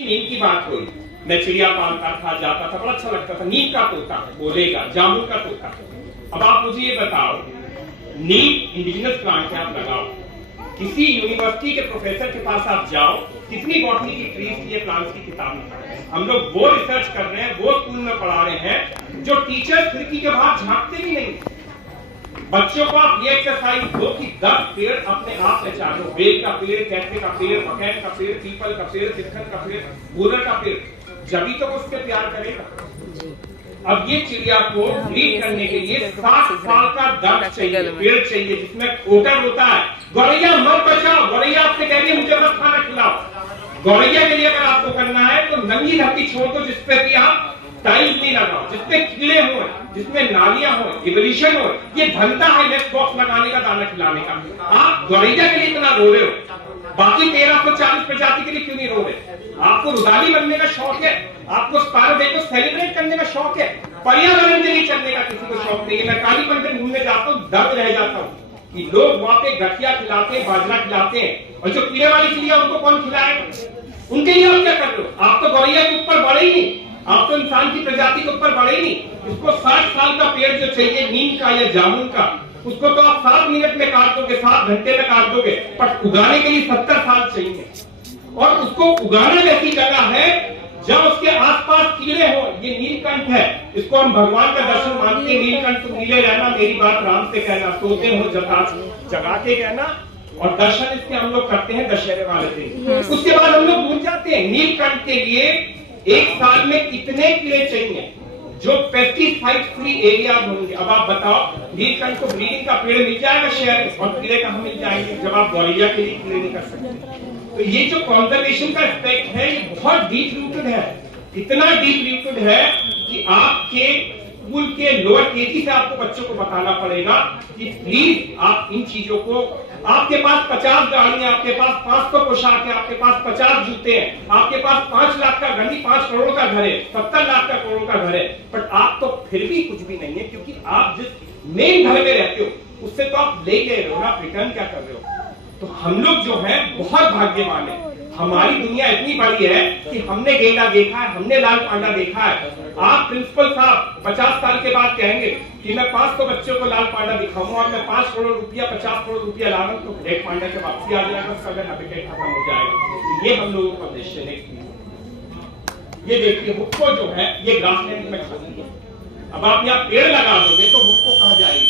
नींद की बात हुई, मैं चिड़िया पालता था, जाता था, बड़ा अच्छा लगता था। नींद का तोता बोलेगा, जामुन का तोता। अब आप मुझे ये बताओ, नीम इंडिजिनस प्लांट है, आप लगाओ, किसी यूनिवर्सिटी के प्रोफेसर के पास आप जाओ, कितनी बॉटनी की ट्रीज की ये प्लांट्स की किताब निकाले। हम लोग वो रिसर्च कर रहे हैं, वो स्कूल में पढ़ा रहे हैं जो टीचर खिड़की के बाहर झांकते भी नहीं। बच्चों को आप ये एक्सरसाइज दो कि 10 पेड़ अपने आप पहचानो, बेल का पेड़, कैथे का पेड़, मकैन का पेड़, पीपल का पेड़, तिलखन का पेड़, बूरर का पेड़, जब तो वो उसके प्यार करेगा। अब ये चिड़िया को ब्रीड करने के लिए 60 साल का दर्द चाहिए, पेड़ चाहिए जिसमें कोटर होता है। गौरैया मत बचाओ, गौरैया आपसे कह रही है मुझे मत खाना खिलाओ। गौरैया के लिए अगर आपको करना है तो नंगी धरती छोड़ दो, जिसपे कि आप टाइल्स नहीं लगाओ, जिसमें कीड़े हो, जिसमें नालियां हो, इवोल्यूशन हो। ये धंधा है नेक्स्ट बॉक्स लगाने का, दाना खिलाने का। आप गौरैया के लिए इतना रो रहे हो, बाकी 1340 प्रजाति के लिए क्यों नहीं रो रहे? आपको रुदाली बनने का शौक है, आपको स्पारो डे को सेलिब्रेट करने का शौक है, पर्यावरण के लिए चलने का किसी को शौक नहीं है। मैं काली मंदिर घूमने जाता हूँ, दर्द रह जाता हूँ कि लोग वहां पे गठिया खिलाते हैं, बाजरा खिलाते हैं, और जो कीड़े वाली चिड़िया उनको कौन खिलाएगा? उनके लिए आप क्या कर रहे हो? आप तो गौरैया के ऊपर बढ़े ही नहीं, आप तो इंसान की प्रजाति के ऊपर बढ़े ही नहीं। इसको 60 साल का पेड़ जो चाहिए नीम का या जामुन का, उसको तो आप 7 मिनट में काट दोगे, 7 घंटे में काट दोगे, पर उगाने के लिए 70 साल चाहिए। और उसको उगाना ऐसी जगह है जब उसके आसपास कीड़े हो। ये नीलकंठ है, इसको हम भगवान का दर्शन मानते हैं। नीलकंठ तुम नीले रहना, मेरी बात राम से कहना, सोते हो जगा के कहना, और दर्शन इसके हम लोग करते हैं दशहरे वाले दिन। उसके बाद हम लोग भूल जाते हैं नीलकंठ के लिए एक साल में कितने कीड़े चाहिए जो पेस्टिसाइड फ्री एरिया होंगे। अब आप बताओ, नीलकंठ को ब्रीडिंग का पेड़ मिल जाएगा शहर में, और कीड़े कहाँ मिल जाएंगे जब आप गौरैया के लिए कीड़े नहीं कर सकते? तो ये जो कंजर्वेशन का एस्पेक्ट है ये बहुत डीप रूटेड है, इतना डीप रूटेड है कि आपके स्कूल के लोअर केजी से आपको बच्चों को बताना पड़ेगा कि प्लीज आप इन चीजों को, आपके पास 50 गाड़ियां, आपके पास 500 पोशाक है, आपके पास 50 जूते हैं, आपके पास 5 लाख का घर, 5 करोड़ का घर है, 70 लाख का करोड़ का घर है, बट आप तो फिर भी कुछ भी नहीं है, क्योंकि आप जिस मेन घर में रहते हो उससे तो आप ले रहे हो ना, रिटर्न क्या कर रहे हो? तो हम लोग जो है बहुत भाग्यवान है, हमारी दुनिया इतनी बड़ी है कि हमने गेंडा देखा है, हमने लाल पांडा देखा है। आप प्रिंसिपल साहब 50 साल के बाद कहेंगे कि मैं 500 बच्चों को लाल पांडा दिखाऊंगा और मैं 5 करोड़ रुपया 50 करोड़ रुपया ला रहा हूं, तो रेड पांडा के वापसी आ जाएगा, उसका हैबिटेट खत्म हो जाएगा। ये हम लोगों का उद्देश्य है। ये देखिए हुक्को जो है ये ग्रासलैंड में खाती है। अब आप यहाँ पेड़ लगा दोगे तो हुक्को कहाँ जाएगी?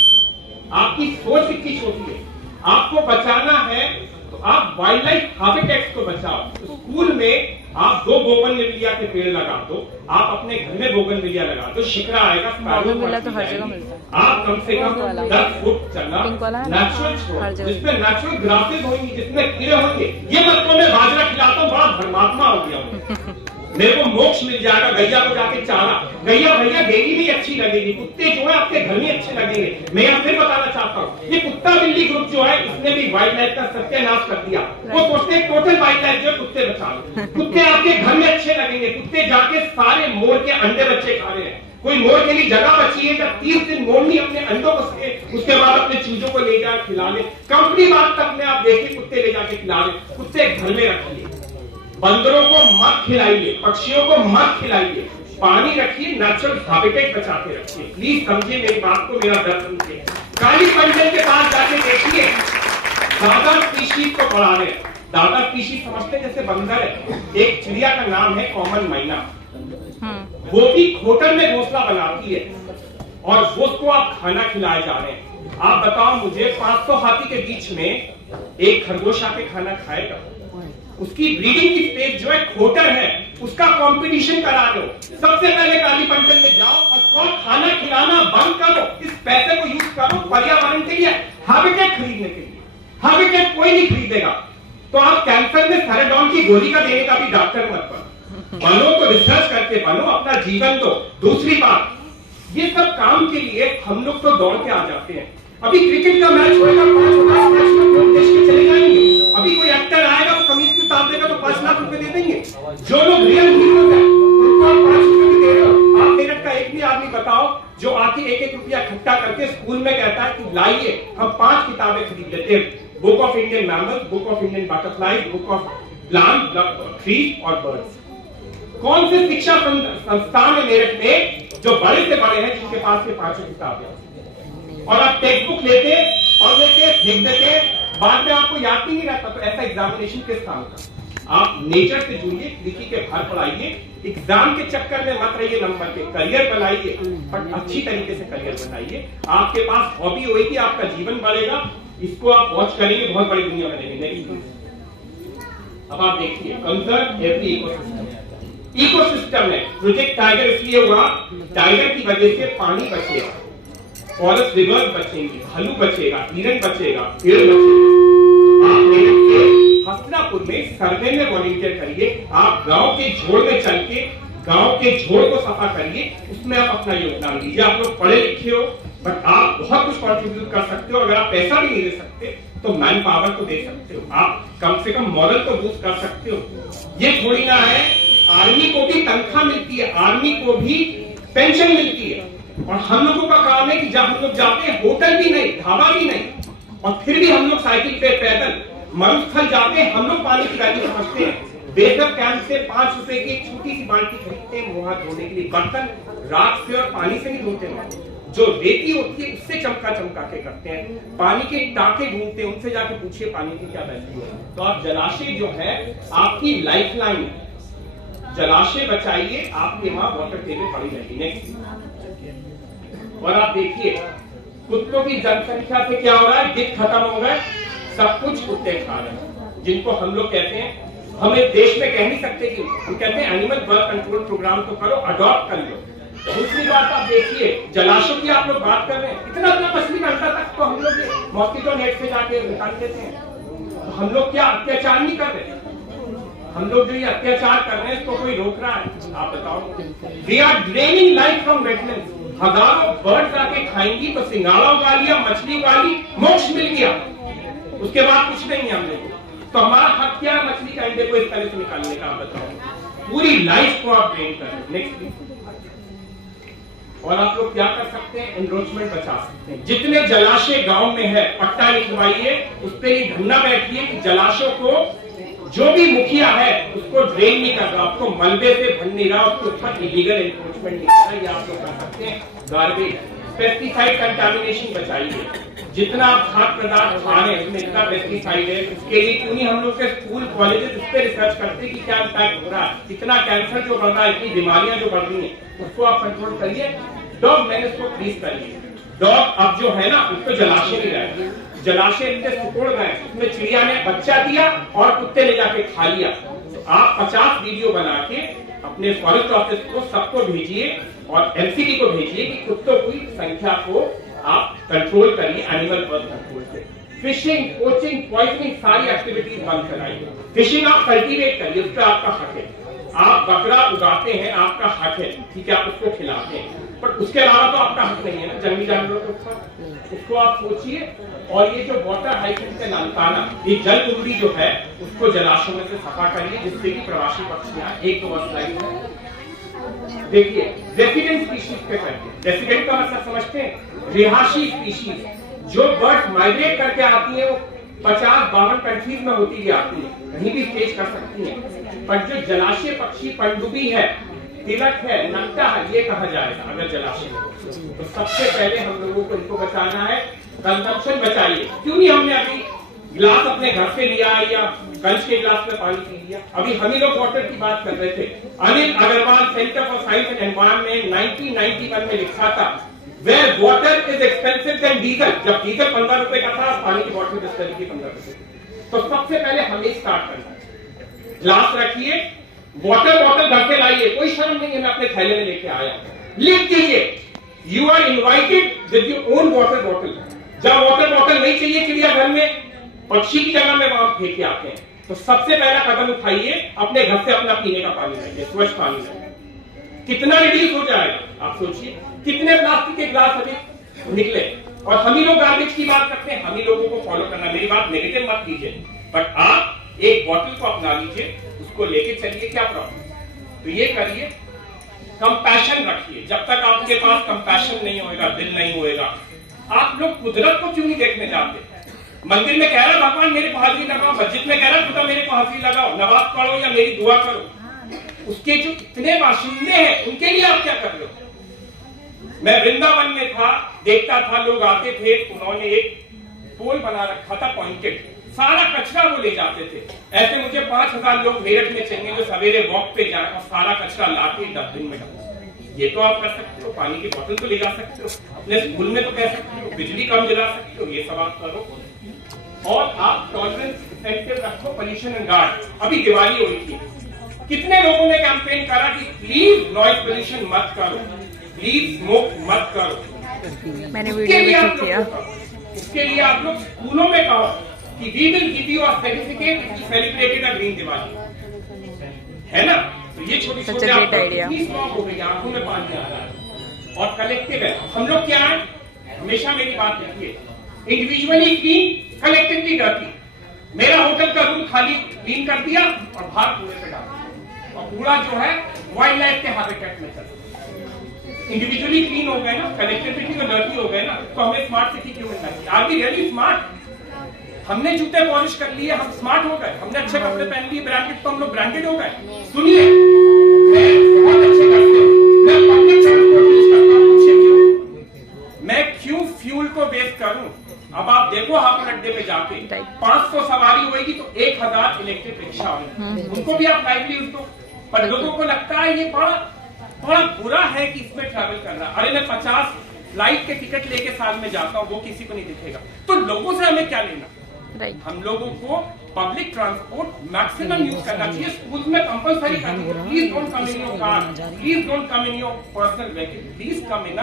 आपकी सोच कितनी छोटी है। आपको बचाना है तो आप वाइल्ड लाइफ हैबिटेट्स को बचाओ। तो स्कूल में आप 2 बोगनविलिया के पेड़ लगा दो, आप अपने घर में बोगनविलिया लगा दो, शिखरा आएगा, बोगनविलिया तो हर जगह मिलता है। आप कम से कम 10 फुट चलना, नेचुरल छोड़, जिसमें नेचुरल ग्रासेस होंगी, जिसमें कीड़े होंगे। ये मत को मैं बाजरा खिलाता हूँ, बड़ा धर्मात्मा हो गया हूँ, मेरे को मोक्ष मिल जाएगा। गैया को जाके चारा, गैया भैया डेली भी अच्छी लगेगी, कुत्ते जो है आपके घर में अच्छे लगेंगे। मैं यहाँ फिर बताना चाहता हूँ, ये कुत्ता बिल्ली ग्रुप जो है इसने भी वाइल्ड लाइफ का सत्यानाश कर दिया। वो सोचते हैं टोटल वाइल्ड लाइफ जो कुत्ते बचा लो, कुत्ते आपके घर में अच्छे लगेंगे। कुत्ते जाके सारे मोर के अंडे बच्चे खा रहे हैं। कोई मोर के लिए जगह बची है जब 30 दिन मोरनी अपने अंडों को सके, उसके बाद अपने चीजों को ले जाकर खिला ले। कंपनी बात तक में आप देखिए कुत्ते ले जाके खिला ले। कुत्ते घर में रखिए, बंदरों को मत खिलाइए, पक्षियों को मत खिलाइए, पानी रखिए, नेचुरल हैबिटेट बचा के रखिए। प्लीज समझिए मेरी बात को, मेरा दर्द सुनिए। काली पंजन के पास जाके देखिए, दादा स्पीशीज को पढ़ा रहे हैं। दादा स्पीशीज समझते हैं जैसे बंदर है। एक चिड़िया का नाम है कॉमन मैना, वो भी खोटर में घोंसला बनाती है और वो उसको आप खाना खिलाए जा रहे हैं। आप बताओ मुझे, 500 हाथी के बीच में एक खरगोश आके खाना खाएगा? उसकी ब्रीडिंग की स्टेज जो है खोटर है, उसका कंपटीशन करा दो। सबसे पहले काली पंटन में जाओ और खाना खिलाना बंद करो। इस पैसे को यूज करो पर्यावरण के लिए, हैबिटेट खरीदने के लिए। हैबिटेट कोई नहीं खरीदेगा तो आप कैंसर में सेराडोन की गोली का देने का भी डॉक्टर मत बनो तो रिसर्च करके बनो, अपना जीवन दो। दूसरी बात, ये सब काम के लिए हम लोग तो दौड़ के आ जाते हैं। अभी क्रिकेट का मैच होगा, 5 मैच में देश के चले जाएंगे। अभी कोई एक्टर आएगा वो कमीज की उतार देगा तो 5 लाख रुपए दे देंगे। जो लोग रियल हीरोज हैं उनको आप 5 रुपए भी दे रहे हो। आप मेरठ का एक भी आदमी बताओ जो आके 1-1 रुपया इकट्ठा करके स्कूल में कहता है कि लाइए हम 5 किताबें खरीद लेते हैं, book of Indian mammals, book of Indian butterfly, book of plant, trees और बर्ड्स। कौन से शिक्षा संस्थान है मेरठ में जो बड़े से बड़े हैं जिनके पास ये 5 किताबें, और आप टेक्स्ट बुक लेते और लेते फेंक देते, बाद में आपको याद ही नहीं रहता। तो ऐसा एग्जामिनेशन किस काम का? आप नेचर से जुड़िए, लिखी के बाहर पढ़ाइए, एग्जाम के चक्कर में मत रहिए, नंबर के करियर बनाइए, पर अच्छी तरीके से करियर बनाइए। आपके पास हॉबी होगी, आपका जीवन बढ़ेगा, इसको आप वॉच करेंगे, बहुत बड़ी दुनिया बनेगी। अब आप देखिए, कंजर्व एवरी इकोसिस्टम। इकोसिस्टम है प्रोजेक्ट टाइगर इसलिए हुआ, टाइगर की वजह से पानी बचेगा, फॉरेस्ट रिवर्स बचेंगे, भालू बचेगा, हिरन बचेगा, पेड़ बचेगा। आप मेरठ के हसनापुर में सर्वे में वॉलंटियर करिए, आप गांव के झोड़ में चल के गांव के झोड़ को सफा करिए, उसमें आप अपना योगदान दीजिए। आप लोग पढ़े लिखे हो, बट आप बहुत कुछ कंट्रीब्यूट कर सकते हो। अगर आप पैसा भी नहीं दे सकते तो मैन पावर तो दे सकते हो, आप कम से कम मॉरल तो बूस्ट कर सकते हो। ये थोड़ी ना है, आर्मी को भी तनख्वाह मिलती है, आर्मी को भी पेंशन मिलती है, और हम लोगों का काम है कि जब हम लोग जाते हैं, होटल भी नहीं, ढाबा भी नहीं, और फिर भी हम लोग साइकिल पे पैदल मरुस्थल जाते हैं, हम लोग पानी की वैल्यू समझते हैं। बेहतर कैंप से 5 रुपए की एक छोटी सी बाल्टी खरीदते हैं मुंह हाथ धोने के लिए। बर्तन राख से और पानी से नहीं धोते हैं, जो रेती होती है उससे चमका चमका के करते हैं। पानी के टाके ढूंढते हैं, उनसे जाके पूछिए पानी की क्या वैल्यू है। तो आप जलाशय जो है आपकी लाइफ लाइन, जलाशय बचाइए, आपके वहां वाटर टेबल पड़ी रहेगी। नेक्स्ट, और आप देखिए कुत्तों की जनसंख्या से क्या हो रहा है, गिद्ध खत्म हो गए, सब कुछ कुत्ते खा रहे हैं, जिनको हम लोग कहते हैं, हमें देश में कह नहीं सकते कि हम कहते हैं एनिमल बर्थ कंट्रोल प्रोग्राम तो करो, अडॉप्ट कर लो। दूसरी बात आप देखिए, जलाशयों की आप लोग बात कर रहे हैं, इतना इतना मछली का अंडा तक तो हम लोग मॉस्किटो नेट से जाके निकाल देते हैं। तो हम लोग क्या अत्याचार नहीं कर रहे? हम लोग जो ये अत्याचार कर रहे हैं इसको कोई रोक रहा है? आप बताओ। We are draining life from wetlands. हजारों बर्ड्स आके खाएंगी तो सिंगाड़ा उगा लिया, मछली उगा ली, मोक्ष मिल गया, उसके बाद कुछ नहीं है हम लोग। तो हमारा हक क्या है मछली के अंडे को इस तरह से निकालने का? आप बताओ। पूरी लाइफ को आप ड्रेन कर रहे हैं। नेक्स्ट, और आप लोग क्या कर सकते हैं, एनरोचमेंट बचा सकते हैं। जितने जलाशय गांव में है पट्टा लिखवाइए, उस पर ये ढूंढना बैठिए कि जलाशयों को जो भी मुखिया है उसको ड्रेन नहीं कर रहा, आपको मलबे से भर नहीं रहा, उसके ऊपर इलीगल एनक्रोचमेंट नहीं कर रहा, ये आप लोग कर सकते हैं। गार्बेज, पेस्टिसाइड कंटामिनेशन बचाइए। जितना आप खाद्य पदार्थ खा रहे हैं उसमें इतना पेस्टिसाइड है, उसके लिए क्यों नहीं हम लोग के स्कूल कॉलेजेस उस पर रिसर्च करते हैं कि क्या इम्पैक्ट हो रहा है, इतना कैंसर जो बढ़ रहा है, इतनी बीमारियां जो बढ़ रही है, उसको आप कंट्रोल करिए। डॉग मैनेज को प्लीज करिए। डॉग अब जो है ना उसको जलाशय नहीं रहे, जलाशय इनके सुकोड़ गए, उसमें चिड़िया ने बच्चा दिया और कुत्ते ले जाके खा लिया। तो आप 50 वीडियो बना के अपने फॉरेस्ट ऑफिस को सबको भेजिए और एमसीडी को भेजिए कि कुत्तों की संख्या को आप कंट्रोल करिए एनिमल बर्थ कंट्रोल से। फिशिंग, कोचिंग, पॉइजनिंग सारी एक्टिविटीज बंद कराइए। फिशिंग आप कल्टीवेट करिए, उसका आपका हक है। आप बकरा उगाते हैं, आपका हक है, ठीक है, आप उसको खिलाते हैं, पर उसके अलावा तो आपका हक नहीं है ना जंगली जानवरों के ऊपर। उसको आप सोचिए। और ये जो वाटर हाइकिंग से नानकाना, ये जल कुंडी जो है उसको जलाशयों में से सफा करिए, जिससे कि प्रवासी पक्षियां, एक तो स्लाइड है देखिए, रेसिडेंट स्पीशीज पे करिए। रेसिडेंट का मतलब समझते हैं, रिहायशी स्पीशीज। जो बर्ड माइग्रेट करके आती है वो 50-52 कंट्रीज में होती हुई आती है, कहीं भी स्टेज कर सकती है। पर जो जलाशय पक्षी पनडुब्बी है, तिलक है, नकटा है, ये कहा जाएगा अगर जलाशय में। तो सबसे पहले हम लोगों को इनको बचाना है। कंजम्पशन बचाइए। क्यों नहीं हमने अभी गिलास अपने घर से लिया या कंच के गिलास में पानी पी लिया? अभी हम ही लोग वाटर की बात कर रहे थे। Anil Agrawal centre for science and environment 1991 में लिखा था, where water is expensive then diesel. जब डीजल 15 रुपए का था, पानी की बोतल बिस्तर की 15 रुपए। तो सबसे पहले हमें स्टार्ट करना है। गिलास रखिए, वाटर बॉटल घर से लाइए, कोई शर्म नहीं है, मैं अपने थैले में लेके आया। लिख दीजिए, you are invited with your own water bottle. जब वाटर बॉटल नहीं चाहिए चिड़ियाघर में, पक्षी की जगह में वहां फेंक के आते हैं, तो सबसे पहला कदम उठाइए, अपने घर से अपना पीने का पानी लाइए, स्वच्छ पानी लाइए। कितना रिड्यूस हो जाएगा आप सोचिए। कितने प्लास्टिक के ग्लास अभी निकले, और हम ही लोग गार्बेज की बात करते हैं। हम ही लोगों को फॉलो करना, मेरी बात नेगेटिव मत कीजिए, बट आप एक बॉटल को अपना लीजिए, उसको लेके चलिए, क्या प्रॉब्लम। तो ये करिए, कंपैशन रखिए। जब तक आपके पास कंपैशन नहीं होगा, दिल नहीं होगा, आप लोग कुदरत को क्यों नहीं देखने जाते? मंदिर में कह रहा भगवान मेरे को हाजिरी लगाओ, मस्जिद में कह रहा खुदा मेरे को हाजिरी लगाओ, नमाज पढ़ो या मेरी दुआ करो। उसके जो इतने बाशिंदे हैं उनके लिए आप क्या कर रहे हो? मैं वृंदावन में था, देखता था लोग आते थे, उन्होंने एक पोल बना रखा था पॉइंटेड, सारा कचरा वो ले जाते थे। ऐसे मुझे 5000 लोग मेरठ में चाहिए जो सवेरे वॉक पे जाए और सारा कचरा लाके डस्टबिन में डालें। ये तो आप कर सकते हो, पानी की बोतल तो ले जा सकते हो, अपने स्कूल में तो कह सकते हो, बिजली कम जला सकते हो, ये सब आप करो। और आप टॉलरेंस इंसेंटिव रखो, पोल्यूशन एंड गार्ड। अभी दिवाली हुई थी, कितने लोगों ने कैंपेन करा कि प्लीज नॉइज पोल्यूशन मत करो, प्लीज स्मोक मत करो। मैंने वीडियो भी शूट किया। उसके लिए आप लोग स्कूलों में कहो कि we will give you a certificate if you celebrated a green Diwali, है ना? तो ये छोटी छोटी स्मॉग हो गई, आंखों में पानी आ रहा है। और कलेक्टिव है, हम लोग क्या है, हमेशा मेरी बात रखिए, इंडिविजुअली क्लीन, कलेक्टिवली डर्टी। मेरा होटल का रूम खाली क्लीन कर दिया और बाहर कूड़े पे डाल दिया, और कूड़ा जो है वाइल्ड लाइफ के हैबिटेट में चला। इंडिविजुअली क्लीन हो गए ना, कलेक्टिविटी तो डर्टी हो गए ना, तो हमें स्मार्ट सिटी क्यों मिलना चाहिए? Are we really smart? हमने जूते पॉलिश कर लिए, हम स्मार्ट हो गए, हमने अच्छे कपड़े पहन लिए, ब्रांडेड, तो हम लोग ब्रांडेड हो गए। सुनिए, मैं बहुत अच्छे करते हूँ, मैं पब्लिक ट्रांसपोर्ट यूज करता हूँ, पूछिए क्यों? मैं क्यों फ्यूल को वेस्ट करूं? अब आप देखो हापुड़ अड्डे पे जाके 500 सवारी होगी तो 1000 इलेक्ट्रिक रिक्शा होगी, उनको भी आप लाइवलीहुड दो। पर लोगों को लगता है ये बड़ा बुरा है कि इसमें ट्रैवल करना। अरे मैं 50 फ्लाइट के टिकट लेके साल में जाता हूँ, वो किसी को नहीं दिखेगा, तो लोगों से हमें क्या लेना? हम लोगों को पब्लिक ट्रांसपोर्ट मैक्सिमम यूज करना चाहिए। स्कूल में कंपलसरी करना, please don't come in your car, please don't come in your personal vehicle, please come in.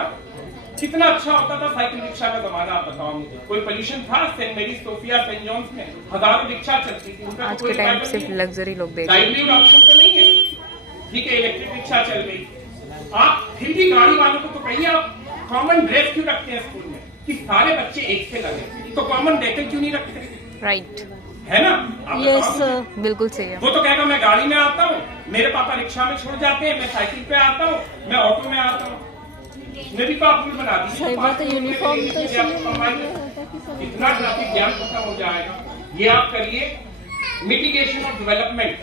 कितना अच्छा होता था साइकिल रिक्शा का जमाना, आप बताओ मुझे। कोई पोल्यूशन था? सेंट मेरी सोफिया, सेंट जॉन्स में हजारों रिक्शा चलती थी। आज के टाइम सिर्फ लग्जरी लोग देखते हैं, लाइवलीहुड ऑप्शन तो नहीं है। ठीक है, इलेक्ट्रिक रिक्शा चल गई, आप फिर भी गाड़ी वालों को तो कहिए, आप कॉमन ड्रेस क्यों रखते हैं स्कूल में कि सारे बच्चे एक से लगे? तो कॉमन व्हीकल क्यों नहीं रखते? राइट, है ना? यस, बिल्कुल सही है। वो तो कहेगा मैं गाड़ी में आता हूँ, मेरे पापा रिक्शा में छोड़ जाते हैं, मैं साइकिल पे आता हूँ, मैं ऑटो में आता हूँ। इसमें भी तो आप रूल बना दीजिए। सही बात है, यूनिफॉर्म तो इतना ट्रैफिक जैम खत्म हो जाएगा। ये आप करिए, mitigation of development,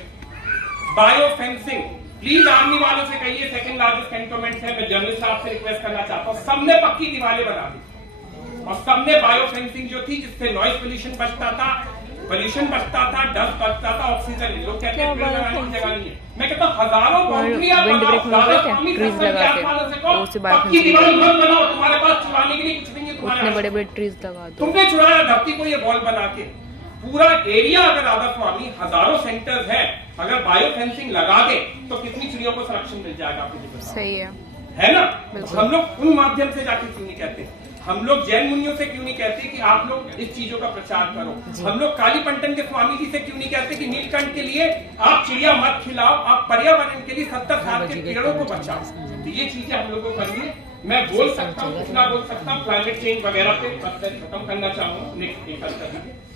bio fencing. Please army वालों से कहिए, सेकंड लार्जेस्ट कैंटोनमेंट है, मैं जनरल साहब से रिक्वेस्ट करना चाहता हूँ, सबने पक्की दीवारें बना दी और सबने बायो फेंसिंग जो थी, जिससे नॉइज पोल्यूशन बचता था, डस्ट बचता था, ऑक्सीजन। लोग कहते हैं पेड़ लगाने की जगह नहीं है, मैं कहता हूँ हजारों बाउंड्रियां बनाओ, पक्की दीवार मत बनाओ, तुम्हारे पास चुराने के लिए कुछ नहीं है, तुम्हारे बड़े ट्रीज लगा दो। तुमने चुराया धरती को ये बॉल बना के, पूरा एरिया अगर राधा स्वामी हजारों सेंटर्स है, अगर बायो फेंसिंग लगा दे तो कितनी चिड़ियों को संरक्षण मिल जाएगा? आपको सही है ना? हम लोग उन माध्यम से जाके क्यों नहीं कहते? हम लोग जैन मुनियों से क्यों नहीं कहते कि आप लोग इस चीजों का प्रचार करो? हम लोग कालीपंटन के स्वामी जी से क्यों नहीं कहते कि नीलकंठ के लिए आप चिड़िया मत खिलाओ, आप पर्यावरण के लिए 70 साल के पेड़ों को बचाओ? तो ये चीजें हम लोगों को करनी। मैं बोल सकता हूँ, कुछ ना बोल सकता हूँ, क्लाइमेट चेंज वगैरह पे खत्म करना चाहूंगा। नेक्स्ट